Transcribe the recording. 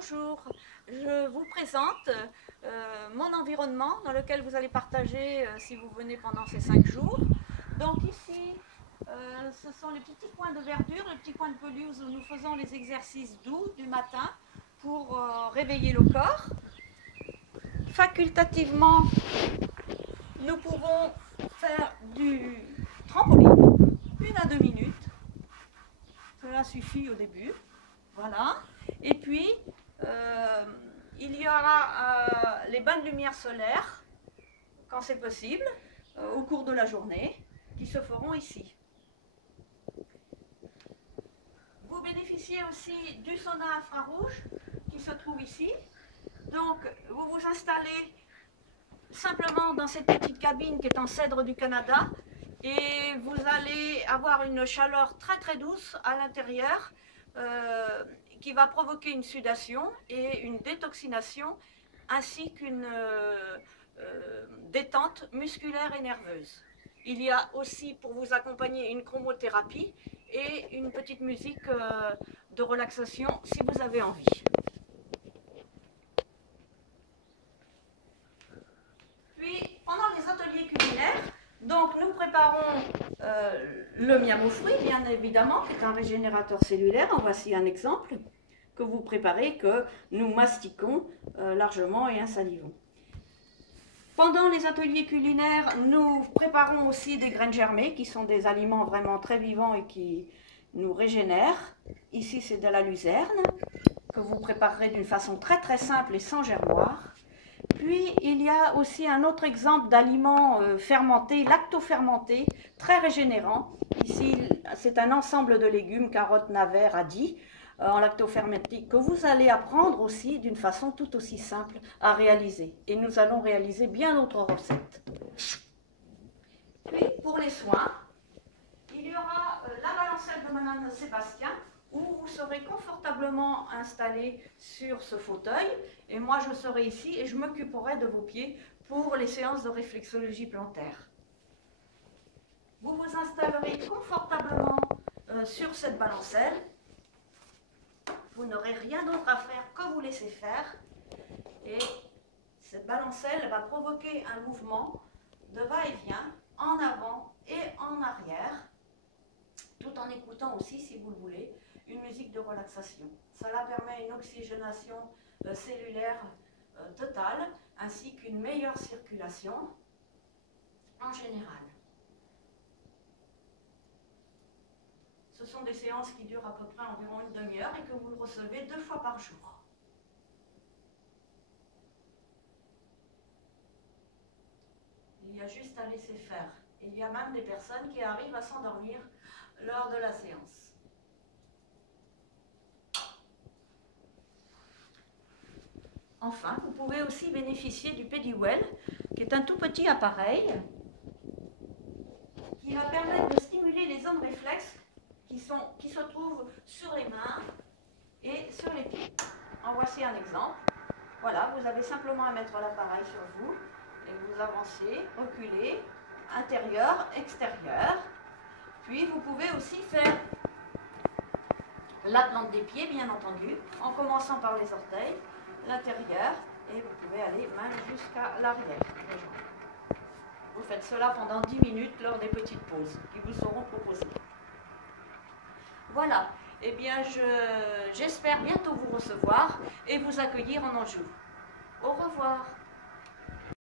Bonjour, je vous présente mon environnement dans lequel vous allez partager si vous venez pendant ces 5 jours. Donc ici, ce sont les petits coins de verdure, les petits coins de pelouse où nous faisons les exercices doux du matin pour réveiller le corps. Facultativement, nous pouvons faire du trampoline, 1 à 2 minutes. Cela suffit au début. Voilà. Et puis, il y aura les bains de lumière solaire, quand c'est possible, au cours de la journée, qui se feront ici. Vous bénéficiez aussi du sauna infrarouge qui se trouve ici. Donc, vous vous installez simplement dans cette petite cabine qui est en cèdre du Canada et vous allez avoir une chaleur très très douce à l'intérieur qui va provoquer une sudation et une détoxination ainsi qu'une détente musculaire et nerveuse. Il y a aussi pour vous accompagner une chromothérapie et une petite musique de relaxation si vous avez envie. Puis pendant les ateliers culinaires, donc nous préparons le miam aux fruits, bien évidemment, qui est un régénérateur cellulaire. En voici un exemple que vous préparez, que nous mastiquons largement et insalivons. Pendant les ateliers culinaires, nous préparons aussi des graines germées, qui sont des aliments vraiment très vivants et qui nous régénèrent. Ici, c'est de la luzerne, que vous préparerez d'une façon très très simple et sans germoire. Puis, il y a aussi un autre exemple d'aliment fermenté, lactofermenté, très régénérant. Ici, c'est un ensemble de légumes, carottes, navets, radis, en lactofermenté, que vous allez apprendre aussi d'une façon tout aussi simple à réaliser. Et nous allons réaliser bien d'autres recettes. Puis, pour les soins, il y aura la balancelle de Madame Sébastien, où vous serez confortablement installé sur ce fauteuil. Et moi, je serai ici et je m'occuperai de vos pieds pour les séances de réflexologie plantaire. Vous vous installerez confortablement sur cette balancelle. Vous n'aurez rien d'autre à faire que vous laisser faire. Et cette balancelle va provoquer un mouvement de va-et-vient, en avant et en arrière, tout en écoutant aussi, si vous le voulez, une musique de relaxation. Cela permet une oxygénation cellulaire totale, ainsi qu'une meilleure circulation en général. Ce sont des séances qui durent à peu près environ une demi-heure et que vous recevez 2 fois par jour. Il y a juste à laisser faire. Il y a même des personnes qui arrivent à s'endormir lors de la séance. Enfin, vous pouvez aussi bénéficier du PediWell, qui est un tout petit appareil qui va permettre de stimuler les zones réflexes qui se trouvent sur les mains et sur les pieds. En voici un exemple. Voilà, vous avez simplement à mettre l'appareil sur vous et vous avancez, reculez, intérieur, extérieur. Puis vous pouvez aussi faire la plante des pieds, bien entendu, en commençant par les orteils, l'intérieur, et vous pouvez aller même jusqu'à l'arrière des jambes. Vous faites cela pendant 10 minutes lors des petites pauses qui vous seront proposées. Voilà, eh bien j'espère bientôt vous recevoir et vous accueillir en Anjou. Au revoir.